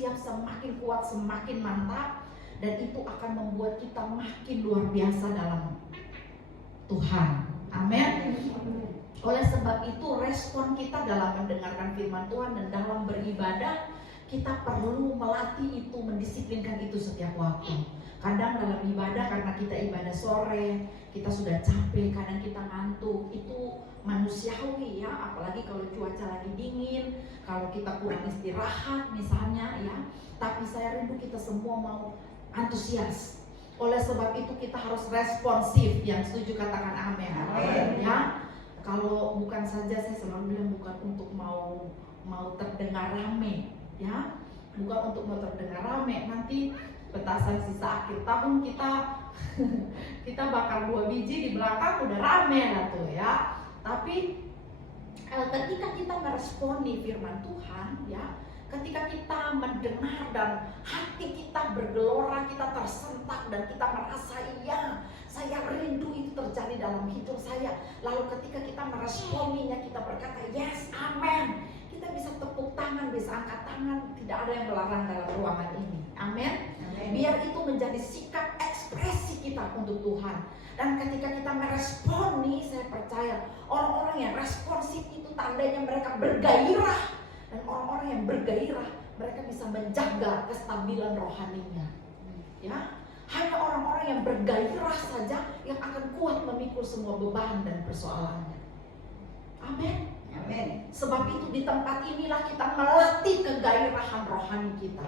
siap, semakin kuat, semakin mantap. Dan itu akan membuat kita makin luar biasa dalam Tuhan. Amin. Oleh sebab itu respon kita dalam mendengarkan firman Tuhan dan dalam beribadah, kita perlu melatih itu, mendisiplinkan itu setiap waktu. Kadang dalam ibadah, karena kita ibadah sore, kita sudah capek, kadang kita ngantuk, itu manusiawi ya, apalagi kalau cuaca lagi dingin, kalau kita kurang istirahat misalnya ya. Tapi saya rindu kita semua mau antusias. Oleh sebab itu kita harus responsif. Yang setuju katakan amin. Ya. Kalau bukan saja, saya selalu bilang bukan untuk mau terdengar rame ya, bukan untuk mau terdengar rame. Nanti petasan sisa akhir tahun kita bakar 2 biji di belakang udah rame lah tuh ya. Tapi ketika kita meresponi firman Tuhan ya, ketika kita mendengar dan hati kita bergelora, kita tersentak dan kita merasa iya, saya rindu itu terjadi dalam hidup saya. Lalu ketika kita meresponinya, kita berkata yes, amen. Kita bisa tepuk tangan, bisa angkat tangan, tidak ada yang melarang dalam ruangan ini. Amin. Biar itu menjadi sikap ekspresi kita untuk Tuhan. Dan ketika kita meresponi, saya percaya orang-orang yang responsif itu tandanya mereka bergairah. Dan orang-orang yang bergairah, mereka bisa menjaga kestabilan rohaninya. Ya, hanya orang-orang yang bergairah saja yang akan kuat memikul semua beban dan persoalannya. Amin. Amin. Sebab itu di tempat inilah kita melatih kegairahan rohani kita.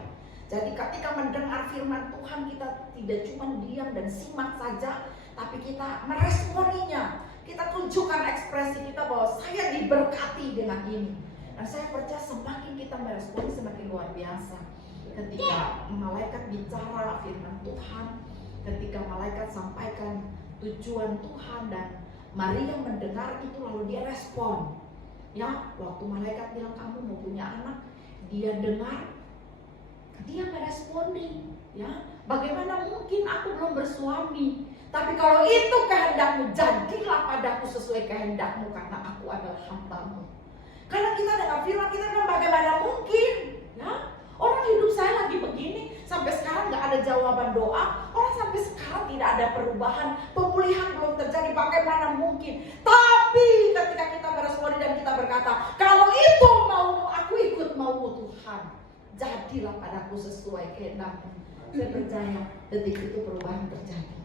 Jadi ketika mendengar firman Tuhan, kita tidak cuma diam dan simak saja, tapi kita meresponinya. Kita tunjukkan ekspresi kita bahwa saya diberkati dengan ini. Dan saya percaya semakin kita meresponi, semakin luar biasa. Ketika malaikat bicara firman Tuhan, ketika malaikat sampaikan tujuan Tuhan, dan Maria mendengar itu lalu dia respon. Ya, waktu malaikat bilang kamu mau punya anak, dia dengar, dia merespondi. Ya, bagaimana mungkin aku belum bersuami? Tapi kalau itu kehendakmu, jadilah padaku sesuai kehendakmu, karena aku adalah hambamu. Karena kita dengar firman, kita bilang bagaimana mungkin? Ya, orang hidup saya lagi begini, sampai sekarang nggak ada jawaban doa, orang sampai sekarang tidak ada perubahan, pemulihan belum terjadi, bagaimana mungkin? Tapi ketika kita beresponi dan kita berkata, kalau itu mau aku ikut mau Tuhan, jadilah padaku sesuai kehendakmu. Saya percaya detik itu perubahan terjadi.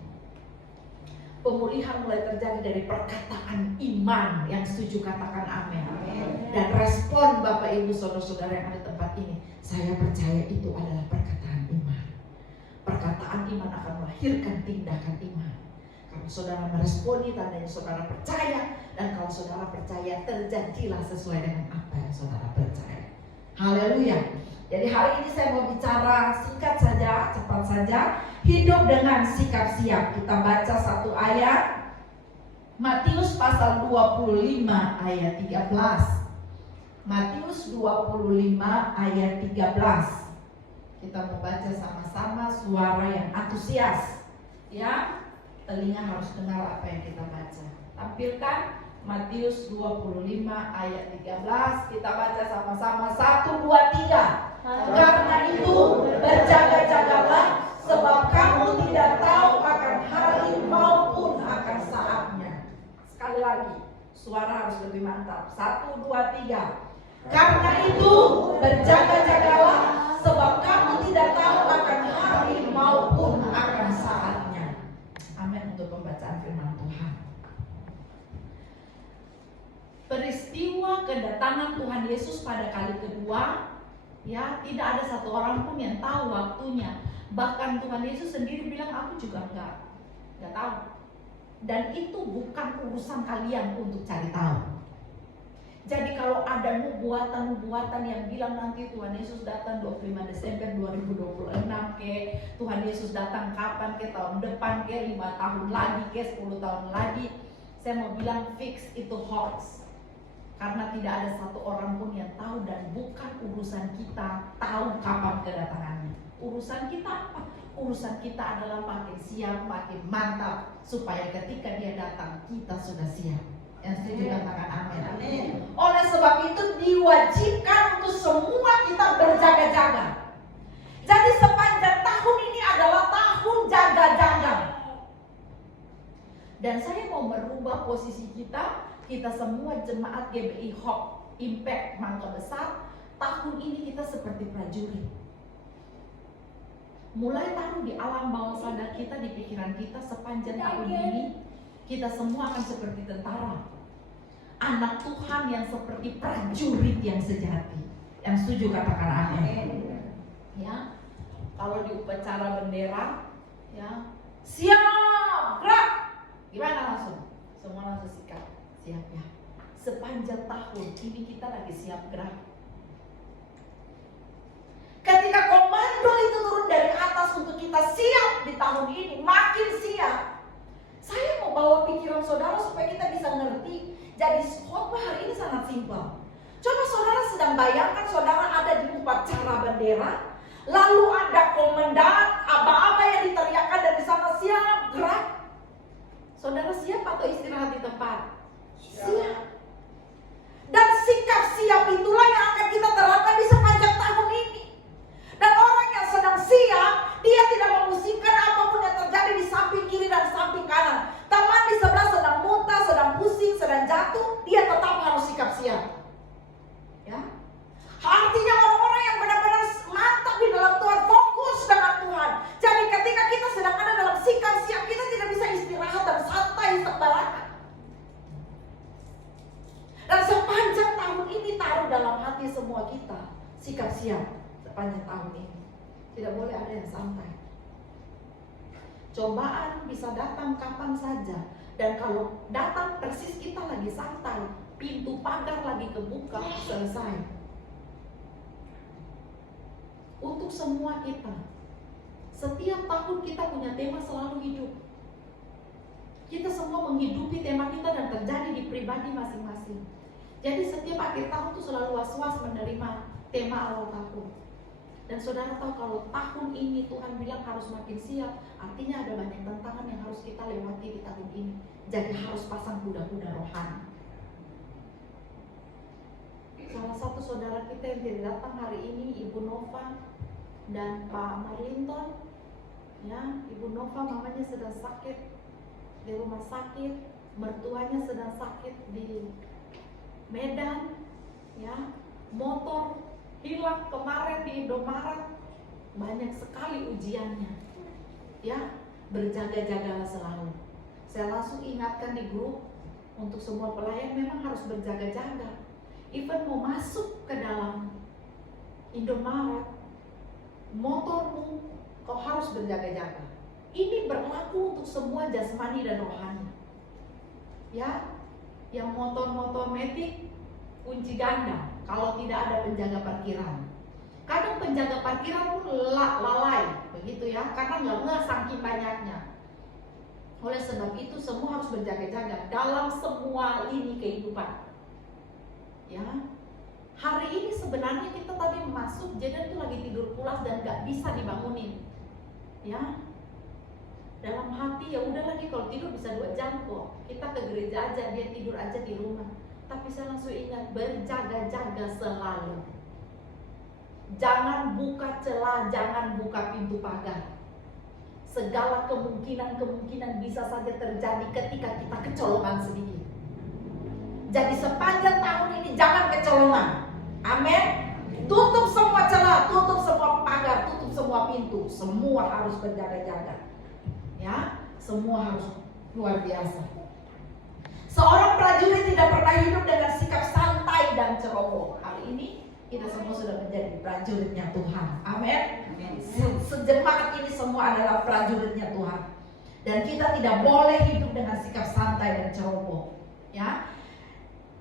Pemulihan mulai terjadi dari perkataan iman. Yang setuju katakan amin. Dan respon Bapak Ibu Saudara-saudara yang ada di tempat ini, saya percaya itu adalah perkataan iman. Perkataan iman akan melahirkan tindakan iman. Kalau saudara meresponi, tandanya saudara percaya. Dan kalau saudara percaya, terjadilah sesuai dengan apa yang saudara percaya. Haleluya. Jadi hari ini saya mau bicara singkat saja, cepat saja. Hidup dengan sikap siap. Kita baca satu ayat, Matius pasal 25 ayat 13. Matius 25 ayat 13. Kita mau baca sama-sama, suara yang antusias. Ya, telinga harus dengar apa yang kita baca. Tampilkan Matius 25 ayat 13. Kita baca sama-sama, 1, 2, 3. Karena itu berjaga-jagalah, sebab kamu tidak tahu akan hari maupun akan saatnya. Sekali lagi, suara harus lebih mantap. 1, 2, 3. Karena itu berjaga-jagalah, sebab kamu tidak tahu akan hari maupun akan saatnya. Amin untuk pembacaan firman Tuhan. Peristiwa kedatangan Tuhan Yesus pada kali kedua, ya, tidak ada satu orang pun yang tahu waktunya. Bahkan Tuhan Yesus sendiri bilang, aku juga enggak tahu. Dan itu bukan urusan kalian untuk cari tahu. Jadi kalau ada nubuatan yang bilang nanti Tuhan Yesus datang 25 Desember 2026 ke, Tuhan Yesus datang kapan ke, tahun depan ke, 5 tahun lagi ke, 10 tahun lagi, saya mau bilang fix itu hoax. Karena tidak ada satu orang pun yang tahu, dan bukan urusan kita tahu kapan kedatangannya. Urusan kita apa? Urusan kita adalah makin siap, makin mantap, supaya ketika dia datang kita sudah siap. Yang setuju katakan amin. Oleh sebab itu diwajibkan untuk semua kita berjaga-jaga. tahu posisi kita. Kita semua jemaat GBI Hope Impact Mangga Besar, tahun ini kita seperti prajurit. Mulai taruh di alam bawah sadar kita, di pikiran kita, sepanjang tahun ini kita semua akan seperti tentara, anak Tuhan yang seperti prajurit yang sejati. Yang setuju katakan amin. Ya, kalau di upacara bendera, ya, siap, gerak. Gimana langsung? Semua langsung sikap, siap ya. Sepanjang tahun ini kita lagi siap gerak. Ketika komando itu turun dari atas untuk kita siap di tahun ini, makin siap. Saya mau bawa pikiran saudara supaya kita bisa ngerti. Jadi khotbah hari ini sangat simpel. Coba saudara sedang bayangkan saudara ada di upacara bendera, lalu ada komandan, aba-aba yang diteriakkan dari sana, siap, gerak. Saudara siap atau istirahat di tempat? Siap. Dan sikap siap itulah yang akan kita terapkan di sepanjang tahun ini. Dan orang yang sedang siap, dia tidak memusingkan apapun yang terjadi di samping kiri dan samping kanan. Teman di sebelah sedang muntah, sedang pusing, sedang jatuh, dia tetap harus sikap siap. Ya, artinya orang-orang yang benar-benar mantap di dalam Tuhan, fokus dengan Tuhan. Jadi ketika kita sedang ada dalam sikap siap, kita tidak bisa istirahat dan santai sembarangan. Dan sepanjang tahun ini taruh dalam hati semua kita sikap siap sepanjang tahun ini. Tidak boleh ada yang santai. Cobaan bisa datang kapan saja. Dan kalau datang persis kita lagi santai, pintu pagar lagi kebuka, selesai. Untuk semua kita, setiap tahun kita punya tema selalu hidup. Kita semua menghidupi tema kita dan terjadi di pribadi masing-masing. Jadi setiap akhir tahun itu selalu was-was menerima tema awal tahun. Dan saudara tahu kalau tahun ini Tuhan bilang harus makin siap, artinya ada banyak tantangan yang harus kita lewati di tahun ini. Jadi harus pasang kuda-kuda rohani. Salah satu saudara kita yang tidak datang hari ini, Ibu Nova dan Pak Marlinton. Ya, Ibu Nova mamanya sedang sakit di rumah sakit, mertuanya sedang sakit di Medan, ya, motor hilang kemarin di Indomaret, banyak sekali ujiannya, ya, berjaga-jagalah selalu. Saya langsung ingatkan di grup untuk semua pelayan memang harus berjaga-jaga. Even mau masuk ke dalam Indomaret, motormu kau harus berjaga-jaga. Ini berlaku untuk semua jasmani dan rohani, ya. Yang motor-motor metik kunci ganda kalau tidak ada penjaga parkiran. Kadang penjaga parkiran pun lalai, begitu ya, karena nggak saking banyaknya. Oleh sebab itu semua harus berjaga-jaga dalam semua lini kehidupan. Ya, hari ini sebenarnya kita tadi masuk, Jeden tuh lagi tidur pulas dan nggak bisa dibangunin. Ya, dalam hati ya udah lagi kalau tidur bisa 2 jam kok. Kita ke gereja aja, dia tidur aja di rumah. Tapi saya langsung ingat, berjaga-jaga selalu. Jangan buka celah, jangan buka pintu pagar. Segala kemungkinan bisa saja terjadi ketika kita kecolongan sedikit. Jadi sepanjang tahun ini jangan kecolongan. Amin. Tutup semua celah, tutup semua pagar, tutup semua pintu. Semua harus berjaga-jaga. Ya, semua harus luar biasa. Seorang prajurit tidak pernah hidup dengan sikap santai dan ceroboh. Hari ini kita semua sudah menjadi prajuritnya Tuhan. Amin. Sejemaat ini semua adalah prajuritnya Tuhan. Dan kita tidak boleh hidup dengan sikap santai dan ceroboh. Ya.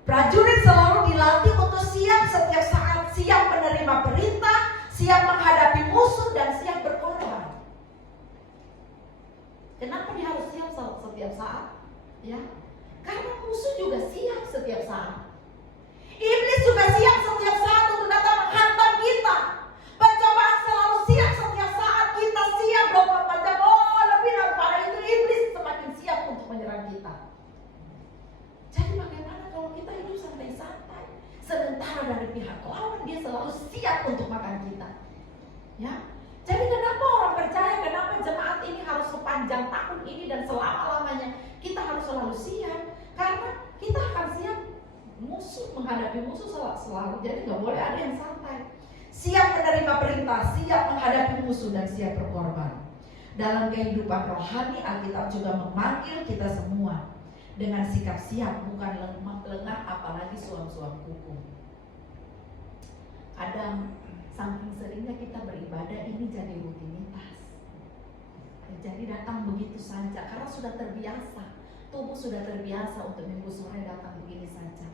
Prajurit selalu dilatih untuk siap setiap saat, siap menerima perintah, siap menghadapi musuh dan siap berkorban. Kenapa dia harus siap setiap saat? Ya, karena musuh juga siap setiap saat. Iblis juga siap setiap saat untuk datang menghantam kita. Pencobaan selalu siap setiap saat, kita siap 24 jam. Oh, lebih daripada itu iblis semakin siap untuk menyerang kita. Jadi bagaimana kalau kita hidup santai-santai, sementara dari pihak lawan dia selalu siap untuk makan kita? Ya. Jadi kenapa orang percaya, kenapa jemaat ini harus sepanjang tahun ini dan selama-lamanya kita harus selalu siap? Karena kita akan siap menghadapi musuh selalu. Jadi nggak boleh ada yang santai. Siap menerima perintah, siap menghadapi musuh, dan siap berkorban. Dalam kehidupan rohani, Alkitab juga memanggil kita semua dengan sikap siap, bukan lengah apalagi suam-suam kuku. Kadang saking seringnya kita beribadah, ini jadi rutinitas. Jadi datang begitu saja karena sudah terbiasa. Tubuh sudah terbiasa untuk minggu sore datang begini saja.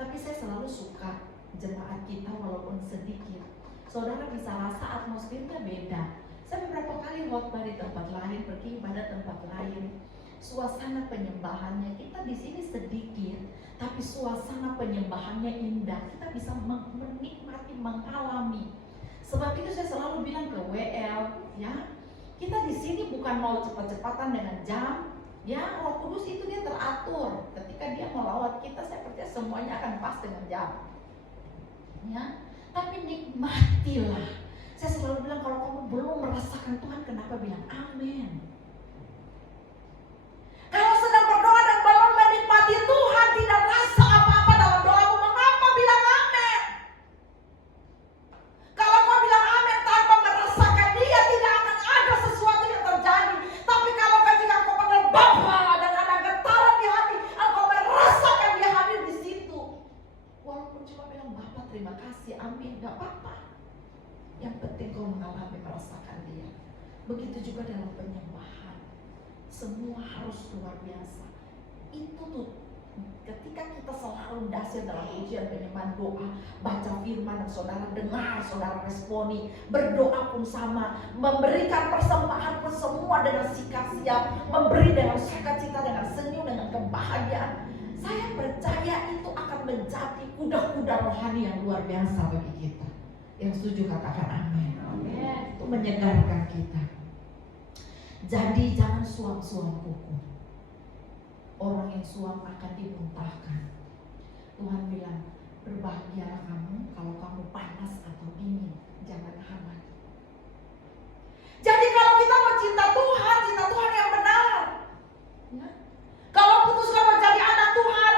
Tapi saya selalu suka jemaat kita walaupun sedikit. Saudara bisa rasa atmosfernya beda. Saya beberapa kali khotbah di tempat lain, pergi ibadah tempat lain. Suasana penyembahannya kita di sini sedikit, tapi suasana penyembahannya indah. Kita bisa menikmati, mengalami. Sebab itu saya selalu bilang ke WL, ya, kita di sini bukan mau cepat-cepatan dengan jam. Ya, Roh Kudus itu dia teratur. Ketika dia melawat kita, saya percaya semuanya akan pas dengan jam. Ya, tapi nikmatilah. Saya selalu bilang kalau kamu belum merasakan Tuhan, kenapa bilang amin? Kalau sedang berdoa dan belum menikmati Tuhan, tidak rasa apa-apa dalam doamu, mengapa bilang amin? Kalau kau bilang amin tanpa merasakan Dia, tidak akan ada sesuatu yang terjadi. Tapi kalau ketika kau panggil Bapa dan ada getaran di hati, engkau merasakan Dia hadir di situ. Walaupun cuma bilang Bapa terima kasih, amin, gak apa-apa. Yang penting kau mengalami, merasakan Dia. Begitu juga dalam penyembahan. Semua harus luar biasa. Itu tuh ketika kita selalu dahsyat dalam ujian penyembahan, doa, baca firman, dan saudara dengar, saudara responi, berdoa pun sama, memberikan persembahan pun semua dengan sikap siap, memberi dengan sukacita, dengan senyum, dengan kebahagiaan. Saya percaya itu akan menjadi kuda-kuda rohani yang luar biasa bagi kita. Yang setuju katakan amin. Itu menyegarkan kita. Jadi jangan suam-suam kuku. Orang yang suam akan dimuntahkan. Tuhan bilang, berbahagialah kamu kalau kamu panas atau dingin, jangan hangat. Jadi kalau kita mau cinta Tuhan yang benar. Ya? Kalau putuskan menjadi anak Tuhan,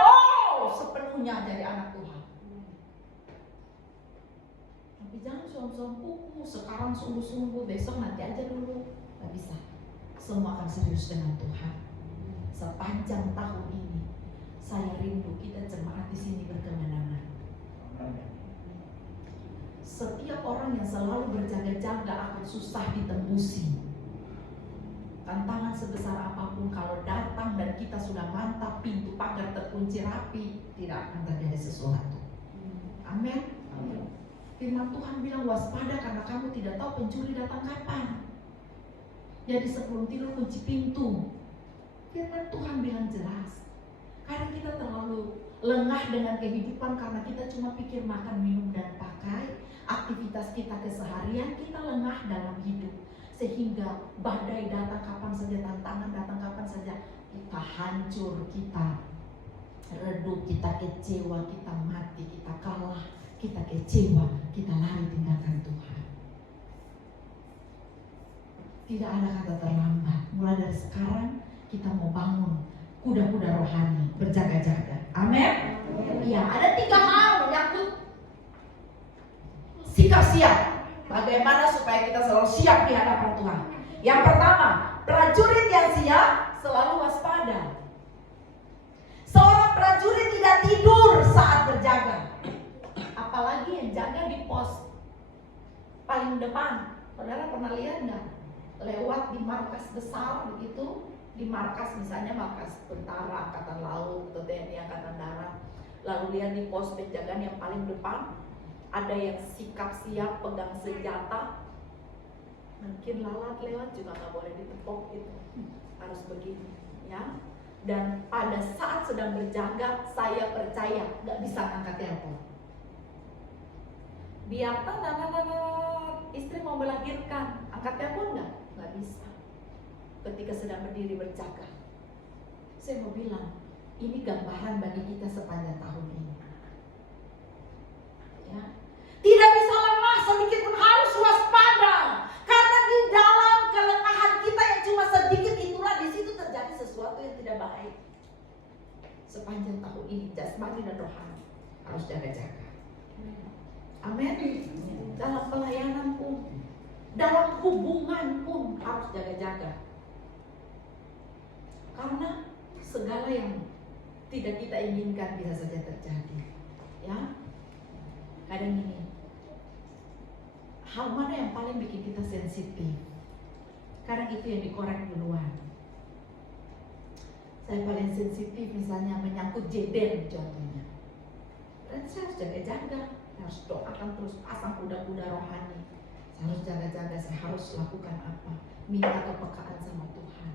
sepenuhnya jadi anak Tuhan. Tapi jangan suam-suam kuku, sekarang sungguh-sungguh, besok nanti aja dulu. Gak bisa. Semua akan serius dengan Tuhan. Sepanjang tahun ini, saya rindu kita jemaat di sini berkemenangan. Setiap orang yang selalu berjaga-jaga akan susah ditembusi. Tantangan sebesar apapun, kalau datang dan kita sudah mantap, pintu pagar terkunci rapi, tidak akan terjadi sesuatu. Amin. Firman Tuhan bilang waspada karena kamu tidak tahu pencuri datang kapan. Jadi sebelum tidur kunci pintu. Firman Tuhan bilang jelas. Karena kita terlalu lengah dengan kehidupan, karena kita cuma pikir makan, minum, dan pakai. Aktivitas kita keseharian, kita lengah dalam hidup. Sehingga badai datang kapan saja, tantangan datang kapan saja, kita hancur, kita redup, kita kecewa, kita mati, kita kalah, kita kecewa, kita lari tinggalkan Tuhan. Tidak ada kata terlambat. Mulai dari sekarang kita mau bangun kuda-kuda rohani, berjaga-jaga. Amin. Ya, ada 3 hal menyangkut sikap siap. Bagaimana supaya kita selalu siap di hadapan Tuhan? Yang pertama, prajurit yang siap selalu waspada. Seorang prajurit tidak tidur saat berjaga. Apalagi yang jaga di pos paling depan. Saudara pernah lihat nggak? Lewat di markas besar begitu, di markas misalnya markas tentara angkatan laut atau TNI angkatan darat, lalu lihat di pos penjagaan yang paling depan ada yang sikap siap pegang senjata, mungkin lalat lewat juga nggak boleh ditepok gitu, harus begini ya. Dan pada saat sedang berjaga, saya percaya nggak bisa ngangkat telepon. Biarkan istri mau melahirkan, angkat telepon nggak? Nggak bisa. Ketika sedang berdiri berjaga, saya mau bilang ini gambaran bagi kita sepanjang tahun ini. Ya, tidak bisa lemah sedikit pun, harus waspada. Karena di dalam kelemahan kita yang cuma sedikit itulah di situ terjadi sesuatu yang tidak baik. harus jaga-jaga. Amin. Dalam pelayanan pun, dalam hubungan pun harus jaga-jaga. Karena segala yang tidak kita inginkan bisa saja terjadi. Ya, kadang gini, hal mana yang paling bikin kita sensitif? Kadang itu yang dikorek duluan. Saya paling sensitif misalnya menyangkut jeden contohnya. Dan saya harus jaga-jaga, harus doakan terus, pasang kuda-kuda rohani. Saya harus jaga-jaga, saya harus lakukan apa? Minta kepekaan sama Tuhan.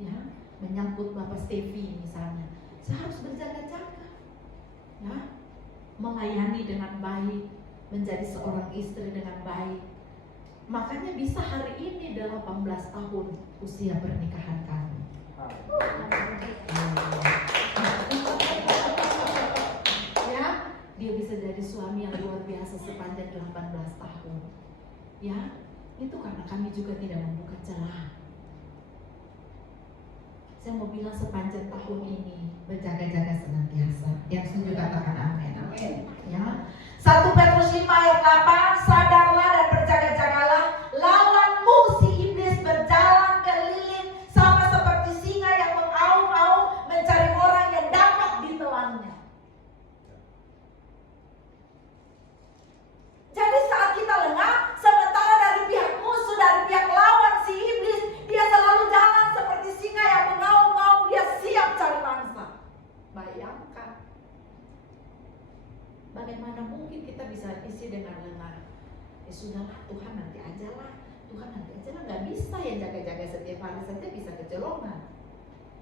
Ya, menyangkut Bapak Stevi misalnya, saya harus berjaga-jaga. Ya, melayani dengan baik, menjadi seorang istri dengan baik. Makanya bisa hari ini 18 tahun usia pernikahan kami. Ya, dia bisa jadi suami yang luar biasa sepanjang 18 tahun. Ya, itu karena kami juga tidak membuka celah. Saya mau bilang sepanjang tahun ini berjaga-jaga senantiasa. Yang setuju katakan amin. Amin. Ya. 1 Petrus 5 ayat 8, sadarlah dan berjaga-jagalah, lawanmu si iblis berjalan keliling sama seperti singa yang mengaum-aum mencari orang yang dapat ditelannya. Jadi saat kita lengah, sementara dari pihak musuh, dari pihak lawan si iblis, dia selalu jalan seperti singa yang mengaum-aum, dia siap cari mangsa. Bayangkan, bagaimana mungkin kita bisa isi dengan lengah? Ya sudahlah, Tuhan nanti aja lah, Tuhan nanti aja lah. Gak bisa yang jaga-jaga setiap hari saja bisa kecolongan,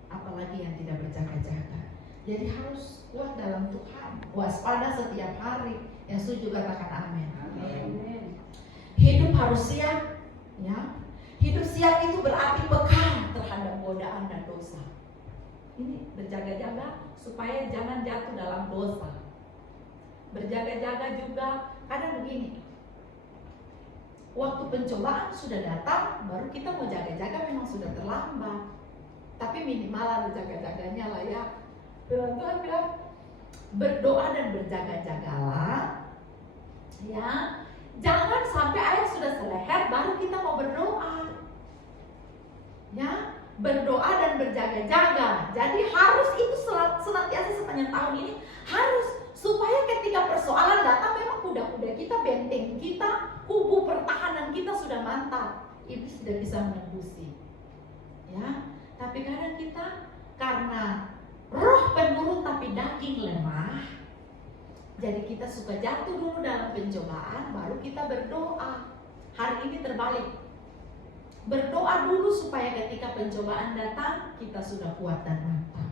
apalagi yang tidak berjaga-jaga. Jadi harus kuat dalam Tuhan, waspada setiap hari. Yang setuju katakan amin. Amin. Hidup harus siap, ya. Hidup siap itu berarti peka terhadap godaan dan dosa. Ini berjaga-jaga supaya jangan jatuh dalam dosa. Berjaga-jaga juga, kadang begini, waktu pencobaan sudah datang, baru kita mau jaga-jaga memang sudah terlambat. Tapi minimal ada jaga-jaganya lah ya. Tuhan bilang, berdoa dan berjaga-jagalah. Ya, jangan sampai air sudah seleher baru kita mau berdoa. Ya, berdoa dan berjaga-jaga. Jadi harus itu senantiasa sepanjang tahun ini harus, supaya ketika persoalan datang memang kuda-kuda kita, benteng kita, kubu pertahanan kita sudah mantap. Iblis sudah bisa menembusi. Ya, tapi kadang kita karena roh penurut tapi daging lemah, jadi kita suka jatuh dulu dalam pencobaan, baru kita berdoa. Hari ini terbalik. Berdoa dulu supaya ketika pencobaan datang, kita sudah kuat dan mantap.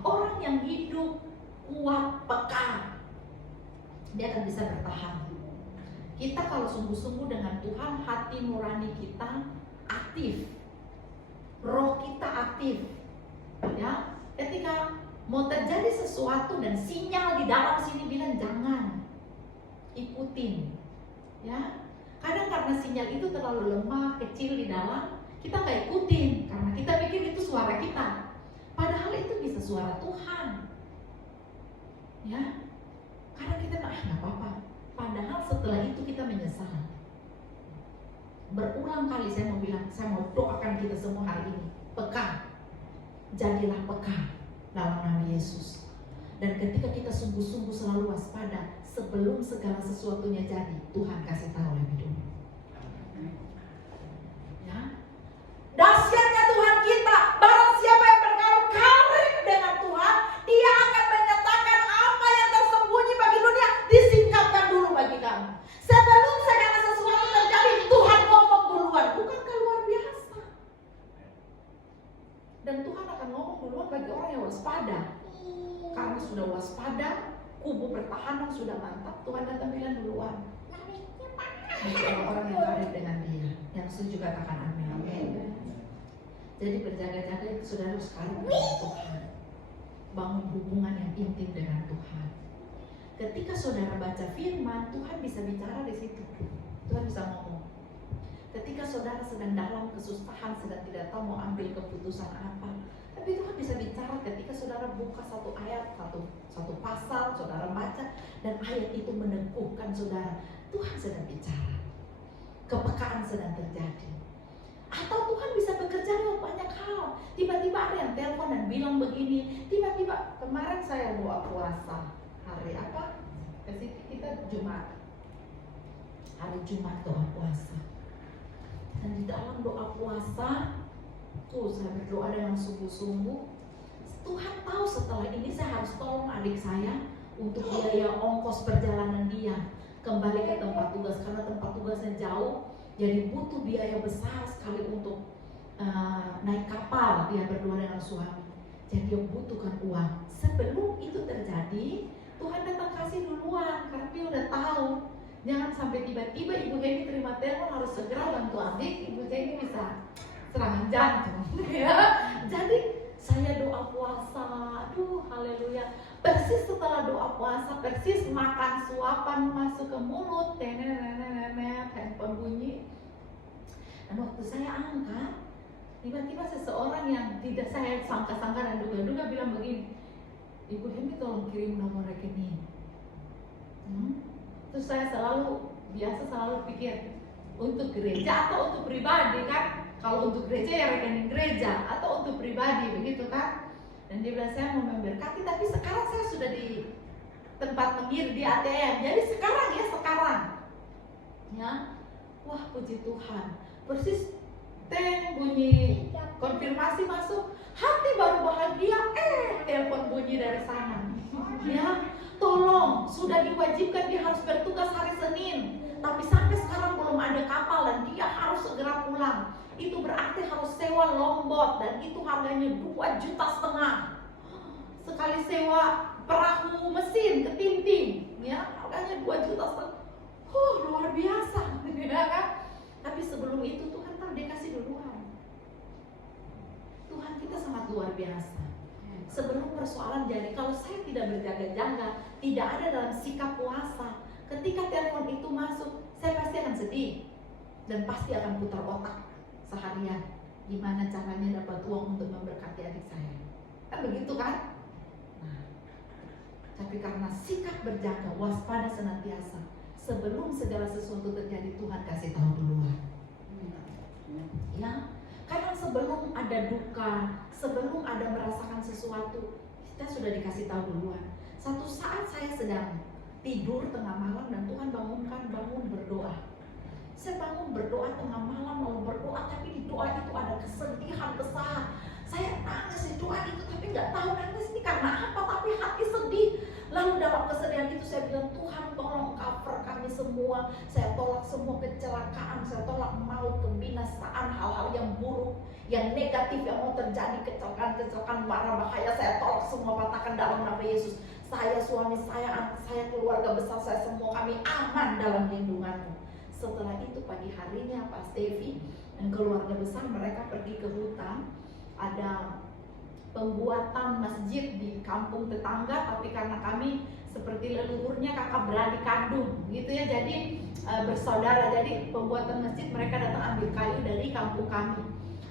Orang yang hidup kuat, peka, dia akan bisa bertahan. Kita kalau sungguh-sungguh dengan Tuhan, hati nurani kita aktif, roh kita aktif. Ya, ketika mau terjadi sesuatu dan sinyal di dalam sini bilang jangan, ikutin. Ya, kadang karena sinyal itu terlalu lemah, kecil di dalam, kita nggak ikutin karena kita pikir itu suara kita. Padahal itu bisa suara Tuhan. Ya, karena kita nggak apa-apa. Padahal setelah itu kita menyesal. Berulang kali saya mau bilang, saya mau doakan kita semua hari ini, peka. Jadilah peka dalam nama Yesus. Dan ketika kita sungguh-sungguh selalu waspada, sebelum segala sesuatunya jadi, Tuhan kasih tahu lebih dulu. Ya, dahsyatnya Tuhan kita, barang siapa yang bergaul karib dengan Tuhan, dia akan menyatakan apa yang tersembunyi bagi dunia, disingkapkan dulu bagi kamu. Sebelum segala sesuatu terjadi, Tuhan ngomong duluan. Bukankah luar biasa? Dan Tuhan akan ngomong duluan bagi orang yang waspada. Karena sudah waspada, kubu pertahanan sudah mantap, Tuhan datang bilang duluan. Bagi orang-orang yang karib dengan dia. Yang setuju katakan amin. Amin. Jadi berjaga-jaga itu saudara harus karib dengan Tuhan. Bangun hubungan yang intim dengan Tuhan. Ketika saudara baca firman, Tuhan bisa bicara di situ. Tuhan bisa ngomong. Ketika saudara sedang dalam kesusahan, sedang tidak tahu mau ambil keputusan apa, Tapi Tuhan bisa bicara ketika saudara buka satu ayat, satu pasal, saudara baca, dan ayat itu meneguhkan saudara. Tuhan sedang bicara, kepekaan sedang terjadi. Atau Tuhan bisa bekerja lewat banyak hal. Tiba-tiba ada yang telepon dan bilang begini. Tiba-tiba kemarin saya doa puasa. Hari apa? Kita Jumat. Hari Jumat doa puasa. Dan di dalam doa puasa, saya berdoa dengan sungguh-sungguh. Tuhan tahu setelah ini saya harus tolong adik saya untuk biaya ongkos perjalanan dia kembali ke tempat tugas, karena tempat tugasnya jauh. Jadi butuh biaya besar sekali untuk naik kapal. Dia berdua dengan suami. Jadi dia butuhkan uang. Sebelum itu terjadi, Tuhan datang kasih duluan, karena dia udah tahu. Jangan sampai tiba-tiba Ibu Heni terima telepon harus segera bantu adik. Ibu Heni bisa serangan jantung. Ya. Jadi saya doa puasa, aduh haleluya. Persis setelah doa puasa, persis makan suapan masuk ke mulut, handphone bunyi. Dan waktu saya angkat, tiba-tiba seseorang yang tidak saya sangka-sangka dan duga-duga bilang begini, Ibu Hemi tolong kirim nomor rekening. Terus saya selalu pikir, untuk gereja atau untuk pribadi kan? Kalau untuk gereja ya rekening gereja, atau untuk pribadi begitu kan? Dan dia bilang saya mau memberkati, tapi sekarang saya sudah di tempat mengir di ATM. Jadi sekarang. Ya, wah puji Tuhan. Persis bunyi konfirmasi masuk, hati baru bahagia. Telepon bunyi dari sana. Ya, tolong sudah diwajibkan dia harus bertugas hari Senin, tapi sampai sekarang belum ada kapal dan dia harus segera pulang. Itu berarti harus sewa longboat dan itu harganya 2,5 juta. Sekali sewa perahu mesin ke Tinting, ya harganya 2,5 juta. Luar biasa, ya kan? Tapi sebelum itu Tuhan tahu dia kasih duluan. Tuhan kita sangat luar biasa. Sebelum persoalan jadi, kalau saya tidak berjaga-jaga, tidak ada dalam sikap puasa, ketika telepon itu masuk, saya pasti akan sedih dan pasti akan putar otak seharian. Gimana caranya dapat uang untuk memberkati adik saya? Kan begitu kan? Nah, tapi karena sikap berjaga, waspada senantiasa, sebelum segala sesuatu terjadi Tuhan kasih tahu duluan. Ya, karena sebelum ada duka, sebelum ada merasakan sesuatu, kita sudah dikasih tahu duluan. Satu saat saya sedang tidur tengah malam dan Tuhan bangun berdoa. Saya bangun berdoa tengah malam, mau berdoa, tapi di doa itu ada kesedihan besar. Saya nangis di doa itu, tapi nggak tahu nangis ini karena apa, tapi hati sedih. Lalu dalam kesedihan itu saya bilang, Tuhan tolong cover kami semua. Saya tolak semua kecelakaan, saya tolak maut, kebinasaan, hal-hal yang buruk, yang negatif yang mau terjadi, kecelakaan, mara bahaya. Saya tolak semua, patahkan dalam nama Yesus. Saya, suami saya, anak saya, keluarga besar saya, semua kami aman dalam lindungan-Mu. Setelah itu pagi harinya Pak Stevi dan keluarga besar mereka pergi ke hutan. Ada pembuatan masjid di kampung tetangga, tapi karena kami seperti leluhurnya kakak beradik kandung gitu ya, jadi bersaudara. Jadi pembuatan masjid mereka datang ambil kayu dari kampung kami.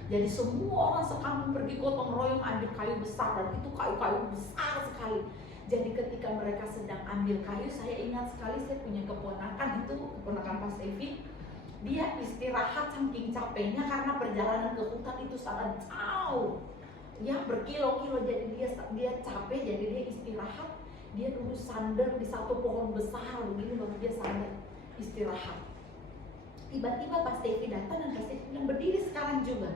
Jadi semua orang sekampung pergi gotong royong ambil kayu besar, dan itu kayu-kayu besar sekali. Jadi ketika mereka sedang ambil kayu, saya ingat sekali saya punya keponakan Pak Stevi. Dia istirahat saking capeknya karena perjalanan ke hutan itu sangat jauh. Ya berkilo-kilo, jadi dia capek, jadi dia istirahat. Dia dulu sandar di satu pohon besar begini, baru dia sandar istirahat. Tiba-tiba Pak Stevi datang dan Pak Stevi yang berdiri sekarang juga.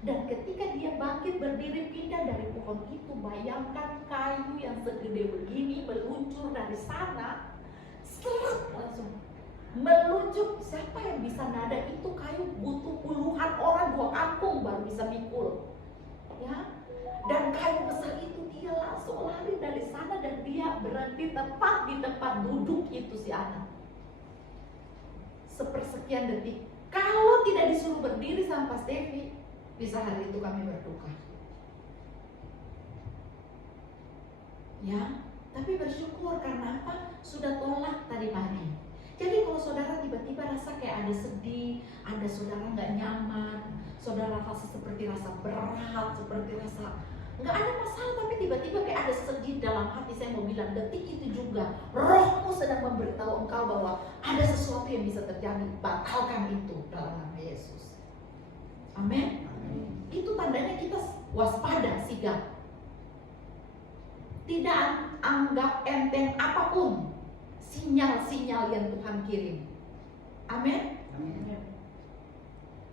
Dan ketika dia bangkit berdiri pindah dari pohon itu, bayangkan kayu yang segede begini meluncur dari sana, langsung meluncur. Siapa yang bisa nada itu kayu? Butuh puluhan orang, 2 kampung baru bisa mikul. Ya, dan kayu besar itu dia langsung lari dari sana dan dia berhenti tepat di tempat duduk itu si anak. Sepersekian detik. Kalau tidak disuruh berdiri sama Pak Stevi, bisa hari itu kami berduka. Ya, tapi bersyukur karena apa? Sudah tolak tadi pagi. Jadi kalau saudara tiba-tiba rasa kayak ada sedih, ada saudara nggak nyaman, saudara rasa seperti rasa berat, seperti rasa nggak ada masalah, tapi tiba-tiba kayak ada sedih dalam hati. Saya mau bilang, detik itu juga rohmu sedang memberitahu engkau bahwa ada sesuatu yang bisa terjadi. Batalkan itu dalam nama Yesus. Amin. Itu tandanya kita waspada, sigap. Tidak anggap enteng apapun sinyal-sinyal yang Tuhan kirim. Amin.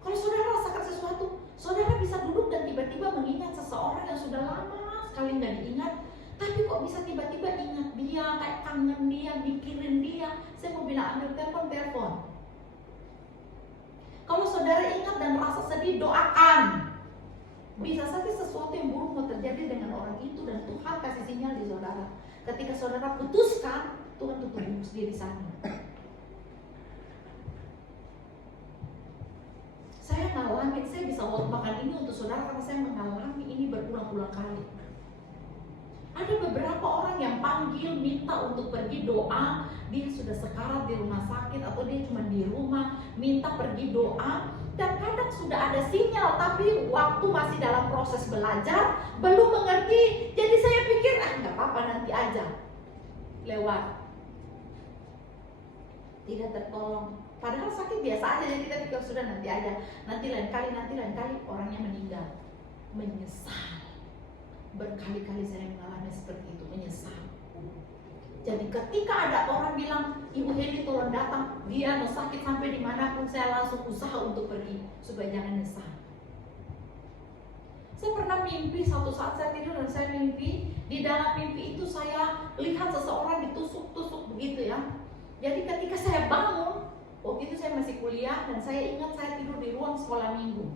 Kalau saudara rasakan sesuatu, saudara bisa duduk dan tiba-tiba mengingat seseorang yang sudah lama sekali nggak diingat, tapi kok bisa tiba-tiba ingat dia, kayak kangen dia, mikirin dia. Saya mau bilang, ambil telepon. Kalau saudara ingat dan merasa sedih, doakan. Bisa saja sesuatu yang buruk mau terjadi dengan orang itu dan Tuhan kasih sinyal di saudara. Ketika saudara putuskan, Tuhan tutup sendiri sana. Saya ngalamin, saya bisa khotbahkan ini untuk saudara karena saya mengalami ini berulang-ulang kali. Ada beberapa orang yang panggil, minta untuk pergi doa, dia sudah sekarat di rumah sakit atau dia cuma di rumah, minta pergi doa, dan kadang sudah ada sinyal, tapi waktu masih dalam proses belajar, belum mengerti. Jadi saya pikir, nggak apa-apa, nanti aja lewat, tidak tertolong. Padahal sakit biasa aja, jadi kita pikir sudah nanti aja, nanti lain kali, orangnya meninggal. Menyesal. Berkali-kali saya mengalami seperti itu, menyesal. Jadi ketika ada orang bilang, Ibu Heni tolong datang, dia mau sakit sampai dimanapun, saya langsung usaha untuk pergi supaya jangan nyesal. Saya pernah mimpi, satu saat saya tidur dan saya mimpi, di dalam mimpi itu saya lihat seseorang ditusuk-tusuk begitu ya. Jadi ketika saya bangun, waktu itu saya masih kuliah dan saya ingat saya tidur di ruang sekolah minggu,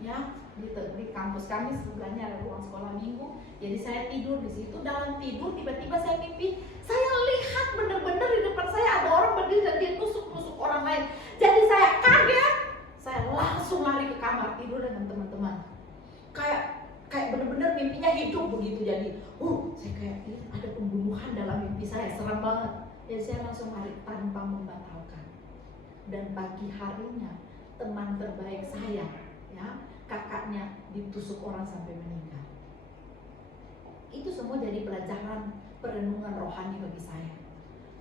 ya di kampus kami sebelahnya ada ruang sekolah minggu. Jadi saya tidur di situ, dalam tidur tiba-tiba saya mimpi, saya lihat benar-benar di depan saya ada orang berdiri dan dia tusuk-tusuk orang lain. Jadi saya kaget, saya langsung lari ke kamar tidur dengan teman-teman. Kayak benar-benar mimpinya hidup begitu. Jadi, saya kayak ada pembunuhan dalam mimpi saya, seram banget. Jadi saya langsung lari tanpa membatalkan. Dan pagi harinya teman terbaik saya, ya, kakaknya ditusuk orang sampai meninggal. Itu semua jadi pelajaran perenungan rohani bagi saya.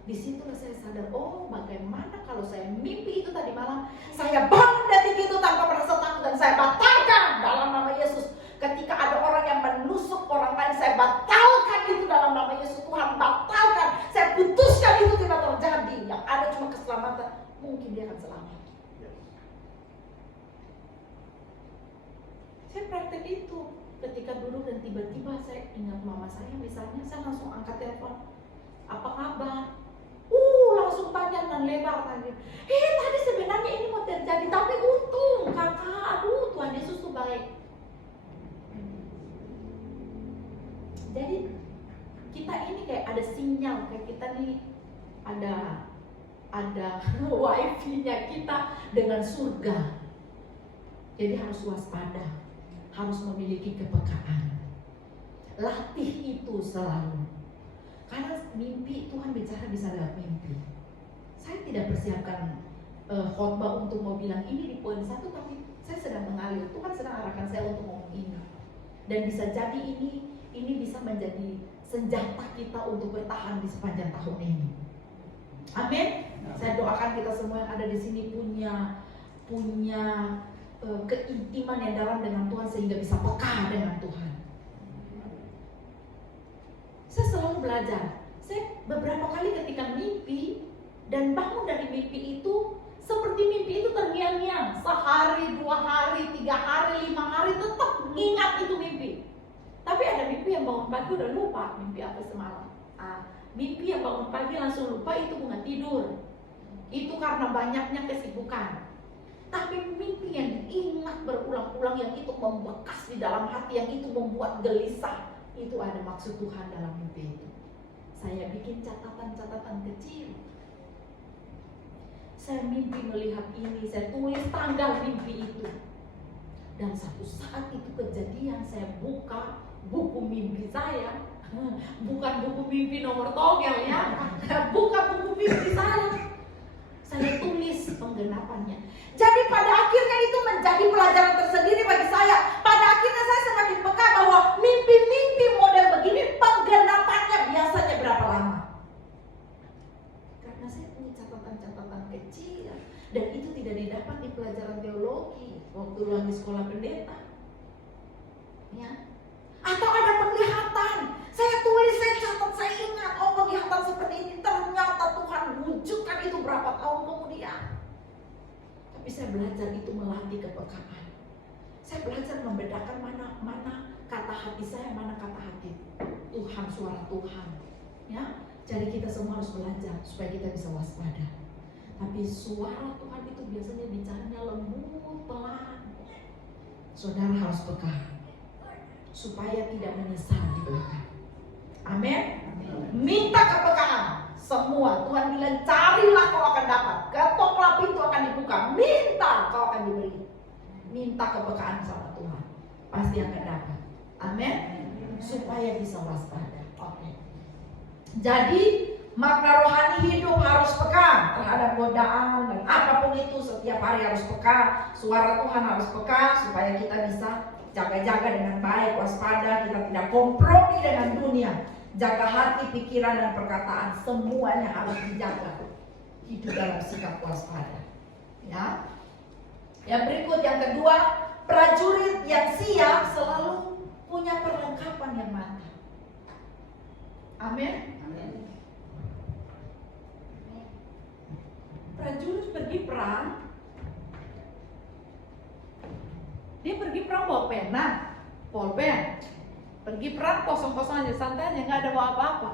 Di situlah saya sadar, bagaimana kalau saya mimpi itu tadi malam, saya bangun detik itu tanpa merasa takut dan saya batalkan dalam nama Yesus. Ketika ada orang yang menusuk orang lain, saya batalkan itu dalam nama Yesus. Tuhan batalkan, saya putuskan itu tidak terjadi. Yang ada cuma keselamatan, mungkin dia akan selamat. Saya praktek itu ketika duduk dan tiba-tiba saya ingat mama saya misalnya, saya langsung angkat telepon, apa kabar? Langsung panjang dan lebar tadi. Tadi sebenarnya ini mau terjadi, tapi untung kakak, Tuhan Yesus tuh baik. Jadi kita ini kayak ada sinyal, kayak kita nih ada wifi-nya kita dengan surga. Jadi harus waspada, harus memiliki kepekaan. Latih itu selalu. Karena mimpi, Tuhan bicara bisa lewat mimpi. Saya tidak persiapkan khotbah untuk mau bilang ini di poin 1, tapi saya sedang mengalir. Tuhan sedang arahkan saya untuk ngomong ini. Dan bisa jadi ini bisa menjadi senjata kita untuk bertahan di sepanjang tahun ini. Amin. Saya doakan kita semua yang ada di sini punya keintiman yang dalam dengan Tuhan sehingga bisa peka dengan Tuhan. Saya selalu belajar. Saya beberapa kali ketika mimpi dan bangun dari mimpi itu, seperti mimpi itu terngiang-ngiang. Sehari, 2 hari, 3 hari, 5 hari tetap ingat itu mimpi. Tapi ada mimpi yang bangun pagi udah lupa mimpi apa semalam. Mimpi yang bangun pagi langsung lupa, itu bukan tidur. Itu karena banyaknya kesibukan. Tapi mimpi yang diingat berulang-ulang, yang itu membekas di dalam hati, yang itu membuat gelisah, itu ada maksud Tuhan dalam mimpi itu. Saya bikin catatan-catatan kecil. Saya mimpi melihat ini, saya tulis tanggal mimpi itu. Dan satu saat itu kejadian, saya buka buku mimpi saya, bukan buku mimpi nomor togel ya, buka buku mimpi saya tulis penggenapannya. Jadi pada akhirnya itu menjadi pelajaran tersendiri bagi saya. Pada akhirnya saya semakin peka bahwa mimpi waktu lagi sekolah pendeta. Ya. Atau ada penglihatan, saya tulis, saya catat, saya ingat, oh penglihatan seperti ini, ternyata Tuhan wujudkan itu berapa tahun kemudian. Tapi saya belajar itu melatih kepekaan. Saya belajar membedakan mana kata hati saya, mana kata hati Tuhan, suara Tuhan. Ya, jadi kita semua harus belajar supaya kita bisa waspada. Tapi suara Tuhan itu biasanya bicaranya lembut, pelan. Saudara harus peka supaya tidak menyesal di belakang. Amin. Minta kepekaan. Semua Tuhan bilang carilah kau akan dapat, ketoklah pintu akan dibuka, minta kau akan diberi. Minta kepekaan sama Tuhan, pasti akan dapat. Amin. Supaya bisa waspada. Oke. Jadi makna rohani hidup harus peka terhadap godaan dan apapun itu, setiap hari harus peka. Suara Tuhan harus peka supaya kita bisa jaga-jaga dengan baik, waspada, kita tidak kompromi dengan dunia. Jaga hati, pikiran, dan perkataan, semuanya harus dijaga. Hidup dalam sikap waspada. Ya. Yang berikut, yang kedua, prajurit yang siap selalu punya perlengkapan yang mantap. Amin. Prajurit pergi perang, dia pergi perang bawa pena, pulpen. Pergi perang kosong-kosong aja, santai aja, nggak ada bawa apa-apa.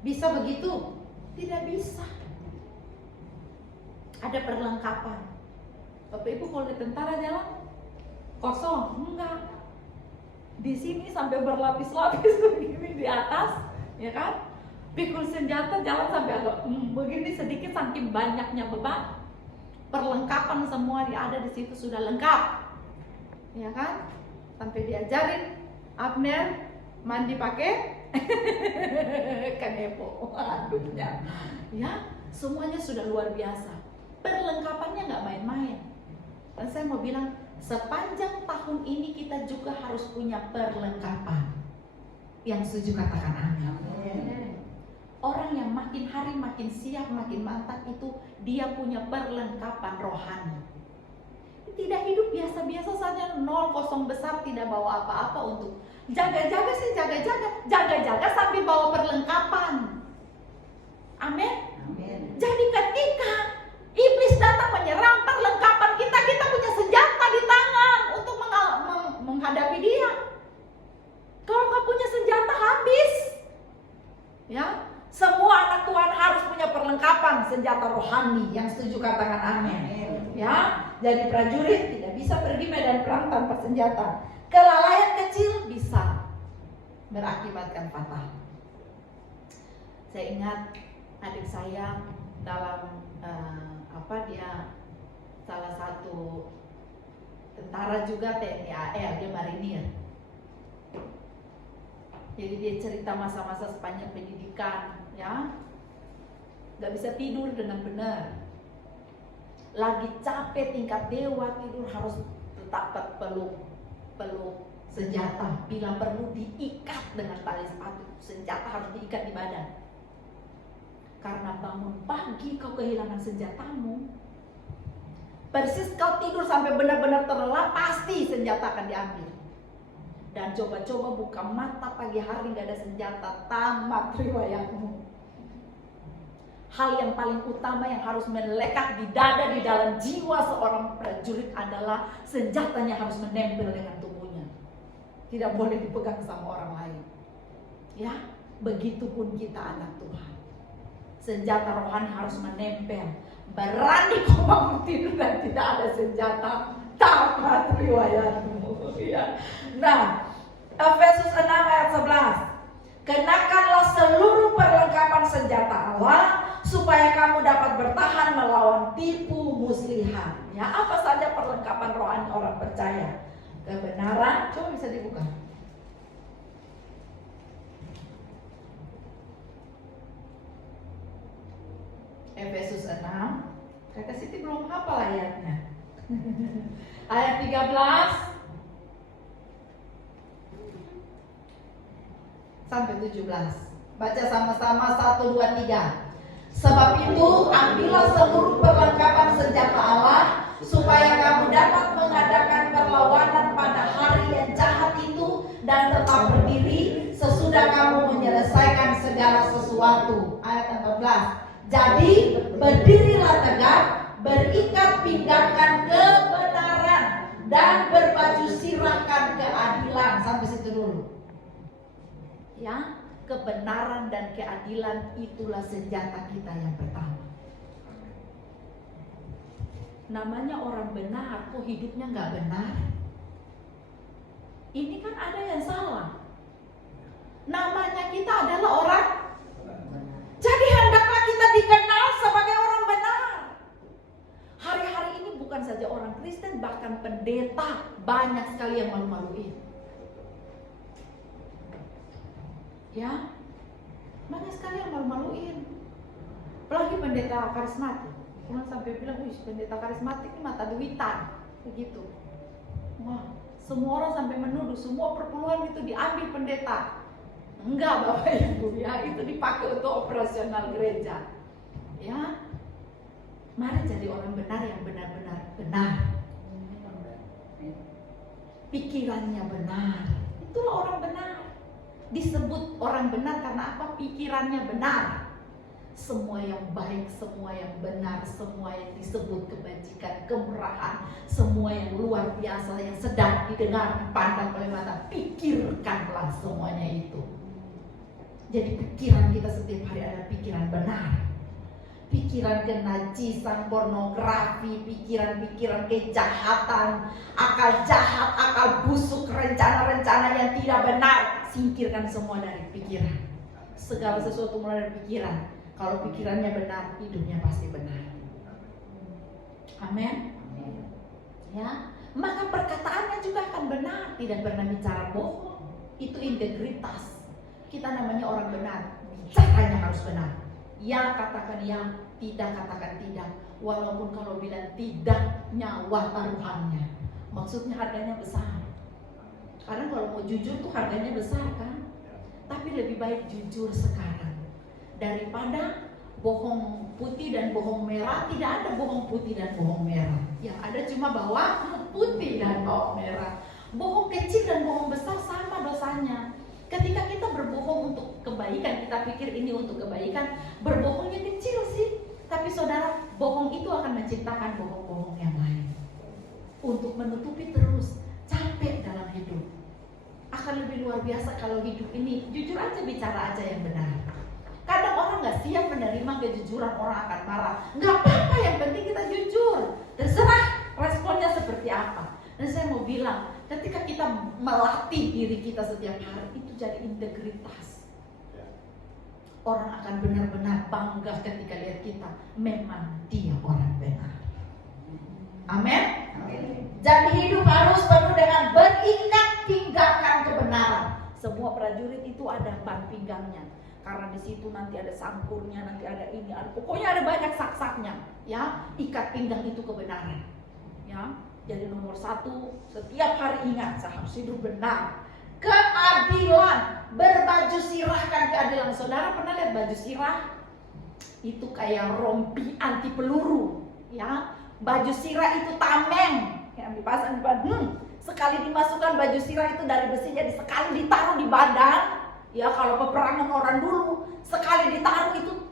Bisa begitu? Tidak bisa. Ada perlengkapan. Bapak Ibu kalau di tentara jalan kosong? Enggak. Di sini sampai berlapis-lapis begini di atas, ya kan? Pikul senjata jalan sampai agak begini sedikit saking banyaknya beban. Perlengkapan semua ada di situ sudah lengkap, ya kan? Sampai diajarin Abner mandi pakai kanepo, aduhnya, ya semuanya sudah luar biasa. Perlengkapannya nggak main-main. Dan saya mau bilang sepanjang tahun ini kita juga harus punya perlengkapan. Yang setuju katakan amin. Orang yang makin hari makin siap, makin mantap itu dia punya perlengkapan rohani. Tidak hidup biasa-biasa saja, 0 kosong besar, tidak bawa apa-apa untuk jaga-jaga sih, jaga-jaga sambil bawa perlengkapan. Amin. Jadi ketika iblis datang menyerang, perlengkapan kita punya senjata di tangan untuk menghadapi dia. Kalau nggak punya senjata habis. Ya, semua anak Tuhan harus punya perlengkapan senjata rohani. Yang setuju katakan amin. Ya, jadi prajurit tidak bisa pergi medan perang tanpa senjata. Kelalaian kecil bisa berakibatkan fatal. Saya ingat adik saya dalam dia salah satu tentara juga TNI AL, dia marinir. Jadi dia cerita masa-masa sepanjang pendidikan, ya, nggak bisa tidur dengan benar. Lagi capek tingkat dewa, tidur harus tetap peluk senjata. Bila perlu diikat dengan tali sepatu, senjata harus diikat di badan. Karena bangun pagi kau kehilangan senjatamu, persis kau tidur sampai benar-benar terlelap, pasti senjata akan diambil. Dan coba-coba buka mata pagi hari gak ada senjata, tamat riwayatmu. Hal yang paling utama yang harus melekat di dada, di dalam jiwa seorang prajurit adalah senjatanya harus menempel dengan tubuhnya. Tidak boleh dipegang sama orang lain. Ya, begitupun kita anak Tuhan. Senjata rohani harus menempel. Berani kau bangun tidur dan tidak ada senjata, tamat riwayatmu. Ya. Nah, Efesus 6 ayat 11. Kenakanlah seluruh perlengkapan senjata Allah supaya kamu dapat bertahan melawan tipu muslihat. Ya, apa saja perlengkapan rohani orang percaya? Kebenaran, coba bisa dibuka. Efesus 6. Kakak Siti belum hafal ayatnya. Ayat 13 sampai 17. Baca sama-sama 1, 2, 3. Sebab itu ambillah seluruh perlengkapan senjata Allah supaya kamu dapat mengadakan Jadi berdirilah tegak, berikat pinggangkan kebenaran, dan berbaju sirahkan keadilan. Sampai situ dulu. Ya, kebenaran dan keadilan itulah senjata kita yang pertama. Namanya orang benar, kok hidupnya nggak benar? Ini kan ada yang salah. Namanya kita adalah orang. Jadi hendaklah kita dikenal sebagai orang benar. Hari-hari ini bukan saja orang Kristen, bahkan pendeta banyak sekali yang malu-maluin. Ya, banyak sekali yang malu-maluin. Apalagi pendeta karismatik. Orang sampai bilang, wih, pendeta karismatik ini mata duitan. Begitu. Wah, semua orang sampai menuduh semua perpuluhan itu diambil pendeta. Enggak Bapak Ibu ya, itu dipakai untuk operasional gereja. Ya, mari jadi orang benar yang benar-benar benar. Pikirannya benar. Itulah orang benar. Disebut orang benar karena apa? Pikirannya benar. Semua yang baik, semua yang benar, semua yang disebut kebajikan, kemurahan, semua yang luar biasa, yang sedang didengar, dipandang oleh mata, pikirkanlah semuanya itu. Jadi pikiran kita setiap hari ada pikiran benar. Pikiran kenajisan, pornografi, pikiran-pikiran kejahatan, akal jahat, akal busuk, rencana-rencana yang tidak benar, singkirkan semua dari pikiran. Segala sesuatu mulai dari pikiran. Kalau pikirannya benar, hidupnya pasti benar. Amin. Ya, maka perkataannya juga akan benar, tidak pernah bicara bohong. Itu integritas. Kita namanya orang benar, bicaranya harus benar. Ya katakan ya, tidak katakan tidak. Walaupun kalau bilang tidak, nyawa taruhannya. Maksudnya harganya besar. Karena kalau mau jujur tuh harganya besar kan. Tapi lebih baik jujur sekarang daripada bohong putih dan bohong merah. Tidak ada bohong putih dan bohong merah. Yang ada cuma bawang putih dan bawang merah. Bohong kecil dan bohong besar sama dosanya. Ketika kita berbohong untuk kebaikan, kita pikir ini untuk kebaikan, berbohongnya kecil sih. Tapi saudara, bohong itu akan menciptakan bohong-bohong yang lain. Untuk menutupi terus, capek dalam hidup. Akan lebih luar biasa kalau hidup ini, jujur aja, bicara aja yang benar. Kadang orang gak siap menerima kejujuran, orang akan marah. Gak apa-apa, yang penting kita jujur. Terserah responnya seperti apa. Dan saya mau bilang, ketika kita melatih diri kita setiap hari, itu jadi integritas. Orang akan benar-benar bangga ketika lihat kita, memang dia orang benar. Amin. Jadi hidup harus penuh dengan berikat pinggangkan kebenaran. Semua prajurit itu ada ban pinggangnya. Karena di situ nanti ada sangkurnya, nanti ada ini, ada pokoknya ada banyak sak-saknya. Ya, ikat pinggang itu kebenaran. Ya. Jadi nomor 1, setiap hari ingat, saya harus hidup benar. Keadilan, berbaju sirahkan keadilan. Saudara pernah lihat baju sirah? Itu kayak rompi anti peluru, ya. Baju sirah itu tameng yang dipasang di badan. Sekali dimasukkan baju sirah itu dari besi, jadi sekali ditaruh di badan, ya kalau peperangan orang dulu, sekali ditaruh itu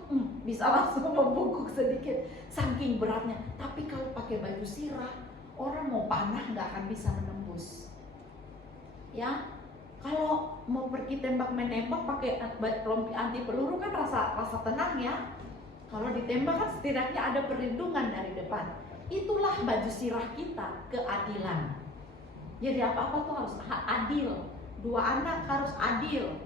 bisa langsung membungkuk sedikit, saking beratnya. Tapi kalau pakai baju sirah, orang mau panah nggak akan bisa menembus. Ya, kalau mau pergi tembak menembak pakai rompi anti peluru kan rasa tenang ya. Kalau ditembak kan setidaknya ada perlindungan dari depan. Itulah baju sirah kita, keadilan. Jadi apa-apa tuh harus adil. 2 anak harus adil.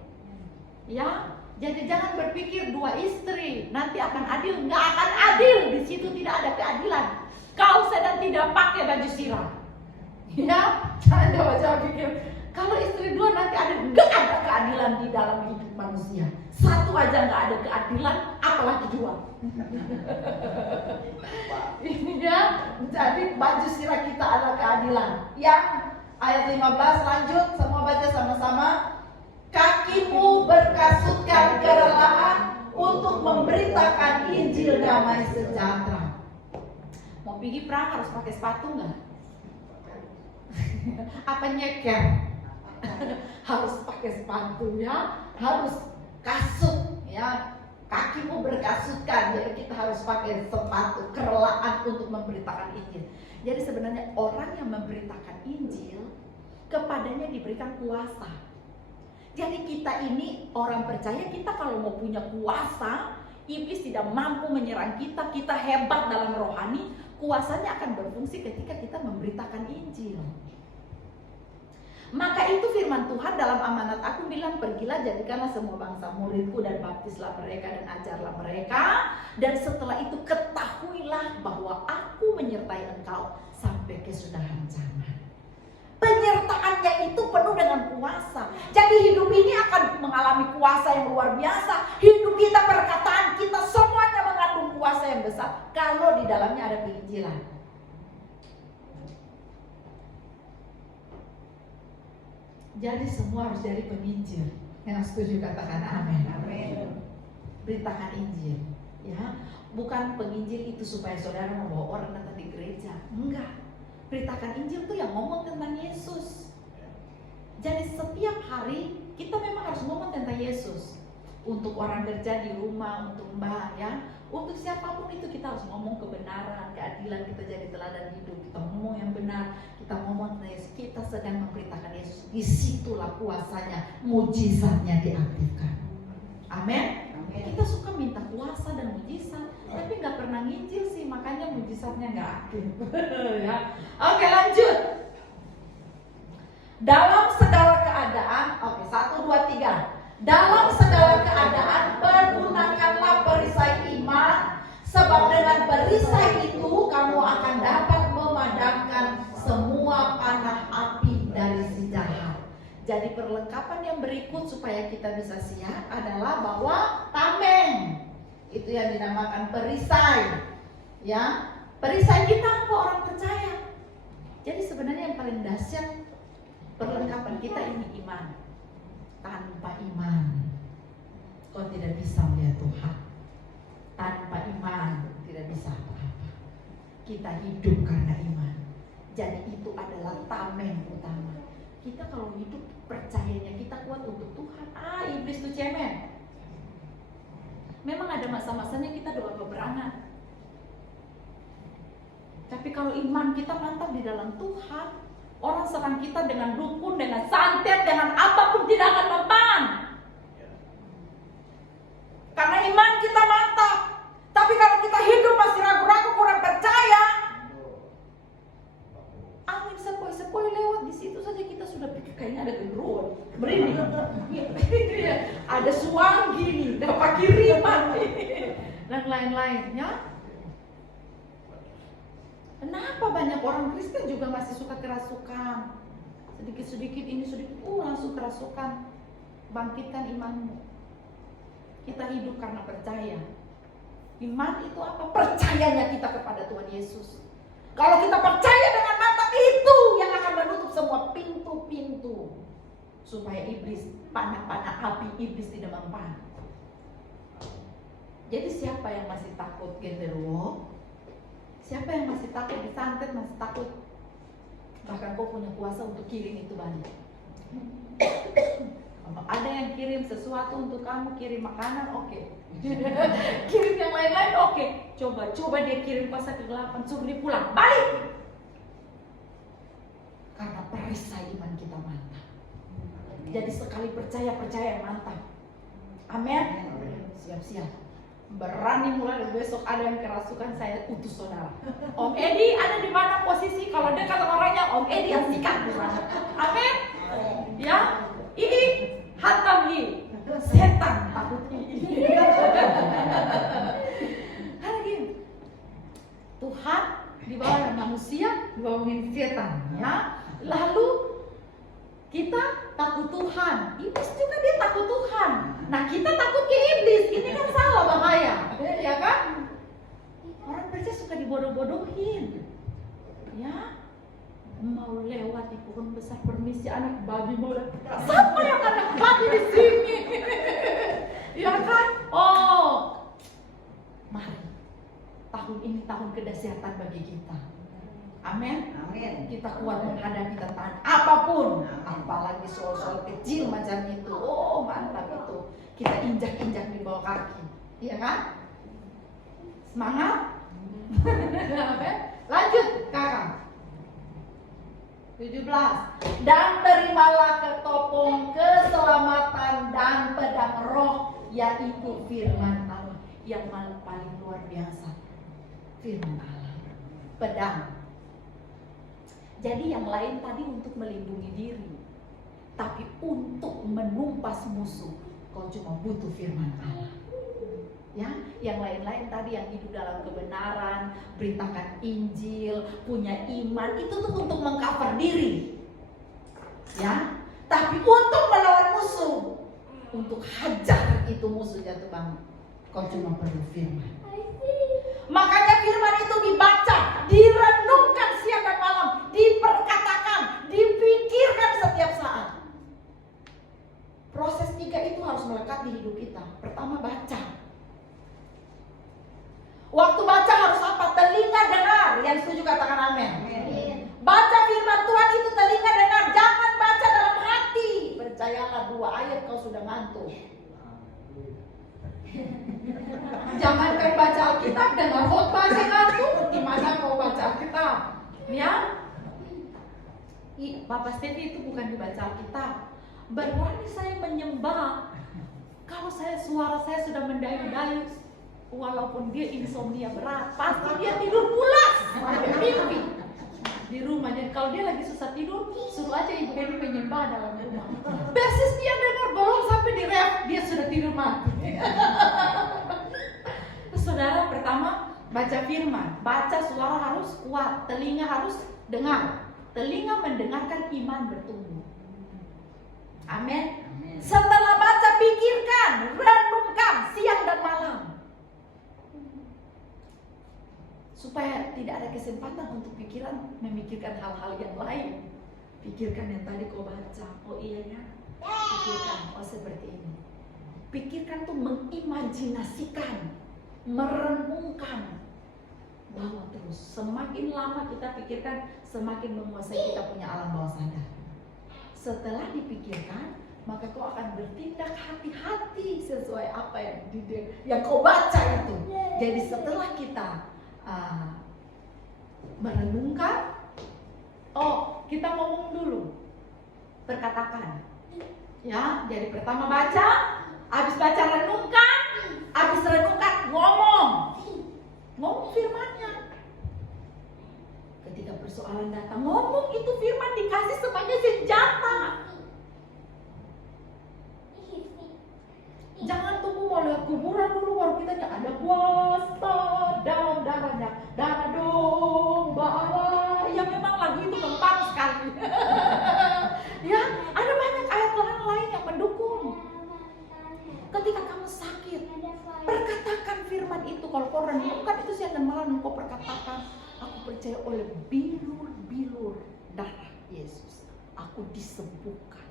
Ya, jadi jangan berpikir 2 istri nanti akan adil. Nggak akan adil. Di situ tidak ada keadilan. Kau sedang tidak pakai baju sirah. Ya, jangan jawab-jawab pikir. Kalau istri 2 nanti ada, nggak ada keadilan di dalam hidup manusia. 1 aja nggak ada keadilan, apalagi 2. Ini ya, jadi baju sirah kita adalah keadilan. Yang ayat 15 lanjut, semua baca sama-sama. Kakimu berkasutkan kerelaan untuk memberitakan Injil damai sejahtera. Mau pergi perang harus pakai sepatu nggak? Apa nyeker? Harus pakai sepatu ya, harus kasut ya. kakimu berkasutkan, jadi kita harus pakai sepatu kerelaan untuk memberitakan Injil. Jadi sebenarnya orang yang memberitakan Injil, kepadanya diberikan kuasa. Jadi kita ini orang percaya, kita kalau mau punya kuasa, iblis tidak mampu menyerang kita, kita hebat dalam rohani, kuasanya akan berfungsi ketika kita memberitakan Injil. Maka itu firman Tuhan dalam amanat aku bilang, pergilah jadikanlah semua bangsa muridku dan baptislah mereka dan ajarlah mereka. Dan setelah itu ketahuilah bahwa aku menyertai engkau sampai kesudahan zaman. Penyertaannya itu penuh dengan kuasa. Jadi hidup ini akan mengalami kuasa yang luar biasa. Hidup kita, perkataan kita, semuanya mengandung kuasa yang besar kalau di dalamnya ada penginjilan. Jadi semua harus dari penginjil. Yang setuju katakan amin. Amin. Beritakan Injil, ya. Bukan penginjil itu supaya saudara membawa orang datang di gereja. Enggak. Beritakan Injil tuh yang ngomong tentang Yesus. Jadi setiap hari kita memang harus ngomong tentang Yesus. Untuk orang kerja di rumah, untuk mbak, ya. Untuk siapapun itu kita harus ngomong kebenaran, keadilan, kita jadi teladan hidup. Kita ngomong yang benar, kita ngomong tentang Yesus. Kita sedang memberitakan Yesus. Disitulah kuasanya, mujizatnya diaktifkan. Amin. Kita suka minta kuasa dan mujizat, tapi nggak pernah nginjil sih, makanya mujizatnya nggak aktif. Ya. Oke, lanjut. Dalam segala keadaan, oke, 1, 2, 3. Dalam segala keadaan pergunakanlah perisai iman, sebab dengan perisai itu kamu akan dapat memadamkan semua panah api dari si jahat. Jadi perlengkapan yang berikut supaya kita bisa siap adalah bawa tameng. Itu yang dinamakan perisai. Ya, perisai kita apa orang percaya. Jadi sebenarnya yang paling dahsyat perlengkapan kita ini iman. Tanpa iman kau tidak bisa melihat Tuhan. Tanpa iman tidak bisa apa-apa. Kita hidup karena iman. Jadi itu adalah tameng utama. Kita kalau hidup percayanya kita kuat untuk Tuhan. Iblis tuh cemen. Memang ada masa-masanya kita doa peperangan. Tapi kalau iman kita mantap di dalam Tuhan, orang serang kita dengan dukun, dengan santet, dengan apapun tidak akan mempan. Karena iman kita mantap. Tapi kalau kita hidup masih ragu-ragu, kurang percaya, angin sepoi-sepoi lewat di situ saja kita sudah pikir kayaknya ada genderuwo, merinding. Ada suang gini, dapat kiriman dan lain-lainnya. Kenapa banyak orang Kristen juga masih suka kerasukan? Sedikit-sedikit ini sedikit, langsung kerasukan. Bangkitkan imanmu. Kita hidup karena percaya. Iman itu apa? Percayanya kita kepada Tuhan Yesus. Kalau kita percaya dengan mata, itu yang akan menutup semua pintu-pintu supaya iblis, panah-panah api iblis tidak mempan. Jadi siapa yang masih takut genderuwo? Siapa yang masih takut disantet, masih takut? Bahkan kau punya kuasa untuk kirim itu balik. Kalau ada yang kirim sesuatu untuk kamu, kirim makanan, oke. Kirim yang lain-lain, oke. Coba dia kirim kuasa kegelapan, suruh dia pulang, balik. Karena perisai iman kita mantap. Jadi sekali percaya mantap. Amin. Siap-siap. Berani mulai dari besok ada yang kerasukan, saya utus saudara. Om Edi ada di mana posisi? Kalau dekat orangnya, Om Edi yang sikat di sana. Amin. Ya, ini hantam ini setan takut ini. Tuhan di bawah manusia, di bawah setan. Ya, lalu kita takut Tuhan, iblis juga dia takut Tuhan. Nah kita takut ke iblis, ini kan salah, bahaya, ya kan? Orang percaya suka dibodoh-bodohin, ya. Mau lewat di pohon besar, permisi anak babi mau lewat. Siapa yang anak babi di sini? Ya kan? Oh, mari tahun ini tahun kedahsyatan bagi kita. Amin. Amin. Kita kuat menghadapi tantangan apapun, apalagi soal-soal kecil macam itu. Oh, mantap itu. Kita injak-injak di bawah kaki. Iya kan? Semangat? Lanjut kakak. 17. Dan terimalah ketopong keselamatan dan pedang roh, yaitu firman Allah. Yang paling luar biasa, firman Allah, pedang. Jadi yang lain tadi untuk melindungi diri, tapi untuk menumpas musuh, kau cuma butuh firman Allah. Ya, yang lain-lain tadi yang hidup dalam kebenaran, beritakan Injil, punya iman, itu tuh untuk mengcover diri. Ya, tapi untuk melawan musuh, untuk hajar itu musuh jatuh bangun, kau cuma perlu firman. Makanya firman itu dibaca, direnungkan siang dan malam, diperkatakan, dipikirkan setiap saat. Proses 3 itu harus melekat di hidup kita. Pertama, baca. Waktu baca harus apa? Telinga dengar. Yang setuju katakan amin. Baca firman Tuhan itu telinga dengar. Jangan baca dalam hati. Percayalah 2 ayat kau sudah ngantuk. Jangankan baca Alkitab dengan khotbah aja ngantuk. Gimana kau baca Alkitab? Ya? Bapak Stevi itu bukan dibaca Alkitab. Berani saya menyembah kalau suara saya sudah mendayu-dayu. Walaupun dia insomnia berat, pasti dia tidur pulas, mimpi di rumah. Jadi kalau dia lagi susah tidur, suruh aja ibu Eni menyembah dalam rumah. Persis dia dengar belum sampai di ref, dia sudah tidur mati. Saudara, pertama baca firman, baca suara harus kuat, telinga harus dengar. Telinga mendengarkan, iman bertumbuh. Amin. Setelah baca, pikirkan, renungkan siang dan malam. Supaya tidak ada kesempatan untuk memikirkan hal-hal yang lain. Pikirkan yang tadi kau baca. Oh iya ya, pikirkan, oh seperti ini. Pikirkan tuh mengimajinasikan, merenungkan. Bawa terus. Semakin lama kita pikirkan, semakin menguasai kita punya alam bawah sadar. Setelah dipikirkan, maka kau akan bertindak hati-hati sesuai apa yang kau baca itu. Jadi setelah kita merenungkan, kita ngomong dulu, perkatakan. Ya, jadi pertama baca, habis baca renungkan, habis renungkan ngomong firmannya. Ketika persoalan datang, ngomong itu firman dikasih sebagai senjata. Jangan tunggu mau lihat kuburan dulu baru kita ada kuasa dalam darahnya, darah domba Allah. Ya memang lagu itu mempan sekali. Ya, ada banyak ayat lain yang mendukung. Ketika kamu sakit, perkatakan firman itu. Kalau kau renungkan itu siang dan malam, kau perkatakan, aku percaya oleh bilur-bilur darah Yesus, aku disembuhkan.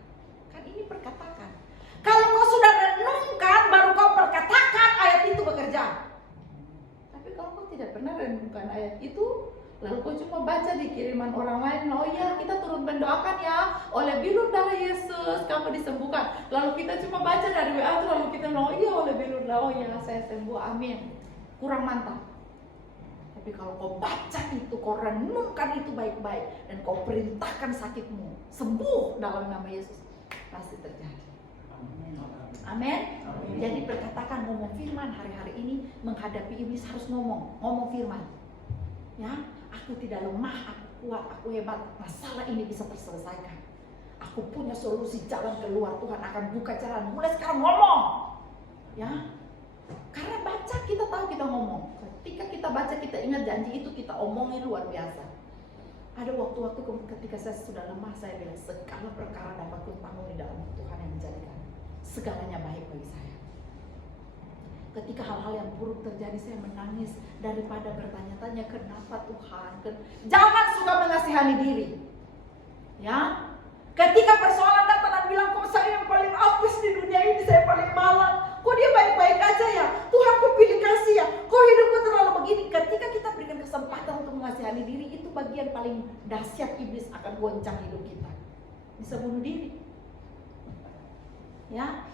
Kan ini perkatakan. Kalau kau sudah renungkan, baru kau perkatakan, ayat itu bekerja. Tapi kalau kau tidak pernah renungkan ayat itu, lalu kau cuma baca di kiriman orang lain, oh ya kita turut mendoakan ya, oleh bilur darah Yesus kamu disembuhkan. Lalu kita cuma baca dari WA itu, lalu kita oh iya oleh bilur darah, oh ya saya sembuh, amin. Kurang mantap. Tapi kalau kau baca itu, kau renungkan itu baik-baik, dan kau perintahkan sakitmu sembuh dalam nama Yesus, pasti terjadi. Amin. Jadi perkatakan, ngomong firman. Hari-hari ini menghadapi iblis harus ngomong firman. Ya, aku tidak lemah, aku kuat, aku hebat. Masalah ini bisa terselesaikan. Aku punya solusi, jalan keluar. Tuhan akan buka jalan. Mulai sekarang ngomong. Ya, karena baca kita tahu kita ngomong. Ketika kita baca kita ingat janji itu, kita omongin luar biasa. Ada waktu-waktu ketika saya sudah lemah, saya bilang segala perkara dapat kutanggung di dalam Tuhan yang menjadikan segalanya baik bagi saya. Ketika hal-hal yang buruk terjadi, saya menangis daripada bertanya-tanya kenapa Tuhan. Jangan suka mengasihani diri. Ya, ketika persoalan datang dan bilang kok saya yang paling apes di dunia ini, saya paling malang. Kok dia baik-baik aja ya? Tuhan kok pilih kasih ya? Kok hidupku terlalu begini? Ketika kita berikan kesempatan untuk mengasihani diri, itu bagian paling dahsyat iblis akan goncang hidup kita. Bisa bunuh diri. Ya,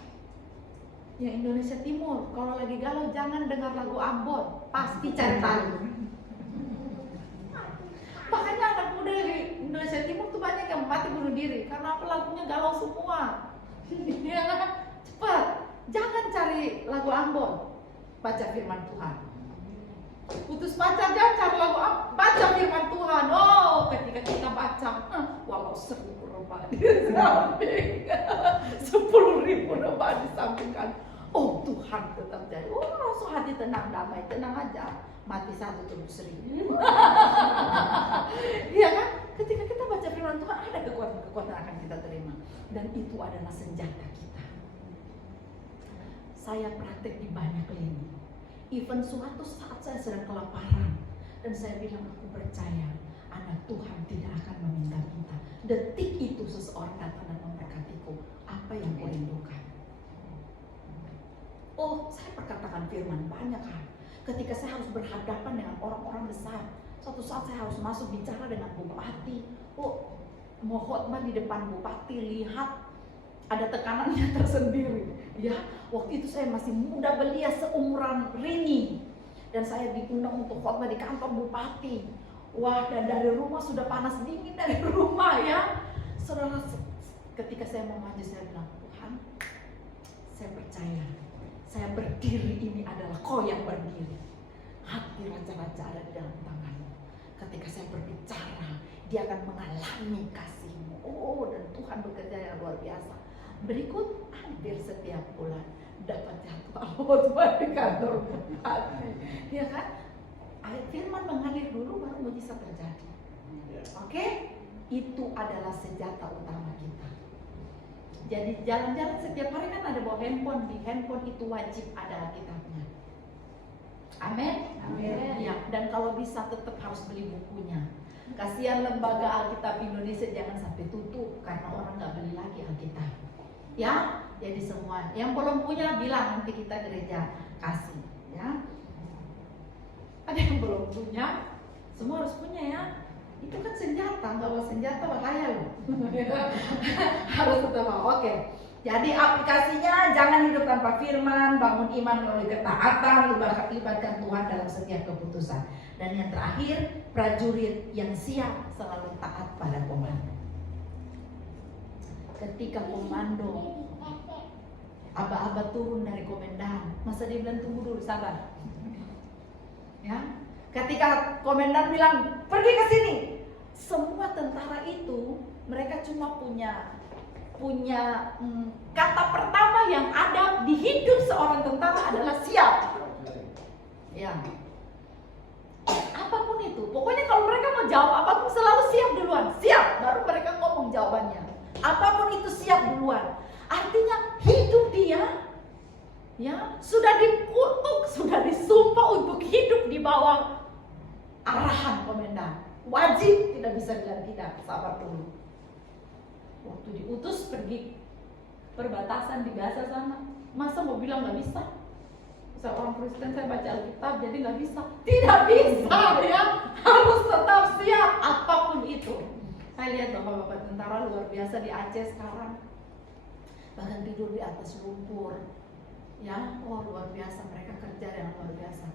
Yang Indonesia Timur, kalau lagi galau jangan dengar lagu Ambon, pasti cari tahu. Makanya anak muda di Indonesia Timur tuh banyak yang mati bunuh diri karena apa, lagunya galau semua. Ya kan? Cepat, jangan cari lagu Ambon, baca firman Tuhan. Putus pacar jangan cari lagu Ambon, baca firman Tuhan. Oh, ketika kita baca, walau 1000 lembar di samping, 10.000 lembar di samping kan. Oh, Tuhan tetap jadi. Oh, langsung hati tenang, damai, tenang aja. Mati 1 tumbuh 1000. Iya kan? Ketika kita baca firman Tuhan, ada kekuatan akan kita terima. Dan itu adalah senjata kita. Saya praktek di banyak lini. Even suatu saat saya sedang kelaparan. Dan saya bilang, aku percaya anak Tuhan tidak akan meminta kita. Detik itu seseorang datang dan memberkatiku. Apa yang kau rindukan? Oh, saya perkatakan firman banyak hal. Ketika saya harus berhadapan dengan orang-orang besar, suatu saat saya harus masuk bicara dengan bupati. Oh, mau khotbah di depan bupati, lihat ada tekanannya tersendiri. Ya, waktu itu saya masih muda belia seumuran Rini, dan saya diundang untuk khotbah di kantor bupati. Wah, dan dari rumah sudah panas dingin dari rumah ya. Saudara, ketika saya mau maju, saya bilang, Tuhan, saya percaya. Saya berdiri ini adalah Kau yang berdiri. Hati raja-raja ada di dalam tangan-Mu. Ketika saya berbicara, dia akan mengalami kasih-Mu. Oh, dan Tuhan bekerja yang luar biasa. Berikut, hampir setiap bulan dapat jadwal khotbah di kantor bupati. Ya kan? Ayat firman mengalir dulu baru mujizat terjadi. Oke? Itu adalah senjata utama kita. Jadi jalan-jalan setiap hari kan ada bawa handphone. Di handphone itu wajib ada Alkitabnya. Amin. Amin. Ya, dan kalau bisa tetap harus beli bukunya. Kasihan lembaga Alkitab Indonesia jangan sampai tutup karena orang nggak beli lagi Alkitab. Ya, jadi semua yang belum punya bilang nanti kita gereja kasih. Ya, ada yang belum punya, semua harus punya ya. Itu kan senjata, bawa senjata bahaya loh. Harus tetap bawa. Oke. Jadi aplikasinya, jangan hidup tanpa firman, bangun iman melalui ketaatan, libatkan Tuhan dalam setiap keputusan. Dan yang terakhir, prajurit yang siap selalu taat pada komando. Ketika komando, aba-aba turun dari komandan, masa dia bilang tunggu dulu, sabar. Ya. Ketika komandan bilang pergi ke sini, semua tentara itu mereka cuma punya kata pertama yang ada di hidup seorang tentara adalah siap. Ya. Apapun itu, pokoknya kalau mereka mau jawab apapun selalu siap duluan. Siap, baru mereka ngomong jawabannya. Apapun itu siap duluan. Artinya hidup dia ya sudah dikutuk, sudah disumpah untuk hidup di bawah arahan komandan. Wajib, tidak bisa bilang tidak, sabar dulu. Waktu diutus pergi perbatasan di Gaza sana, masa mau bilang nggak bisa? Saya orang Kristen, saya baca Alkitab, jadi nggak bisa. Tidak bisa ya, harus tetap siap apapun itu. Saya lihat bapak-bapak tentara luar biasa di Aceh sekarang, bahkan tidur di atas lumpur. Ya, oh luar biasa, mereka kerja dengan luar biasa.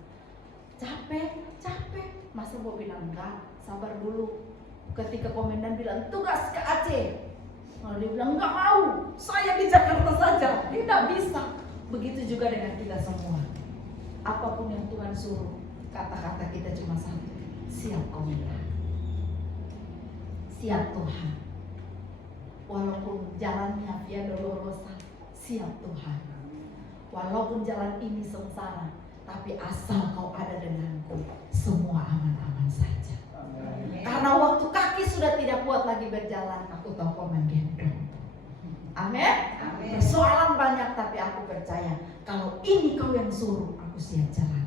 Capek, masa mau bilang enggak, sabar dulu. Ketika komandan bilang tugas ke Aceh, kalau dia bilang enggak mau, saya di Jakarta saja, tidak bisa. Begitu juga dengan kita semua. Apapun yang Tuhan suruh, kata-kata kita cuma satu, siap komandan, siap Tuhan. Walaupun jalannya via dolorosa, siap Tuhan. Walaupun jalan ini sengsara, tapi asal Kau ada denganku, semua aman-aman saja. Amen. Karena waktu kaki sudah tidak kuat lagi berjalan, aku tahu Kau menggendong. Amin. Persoalan banyak, tapi aku percaya kalau ini Kau yang suruh, aku siap jalan.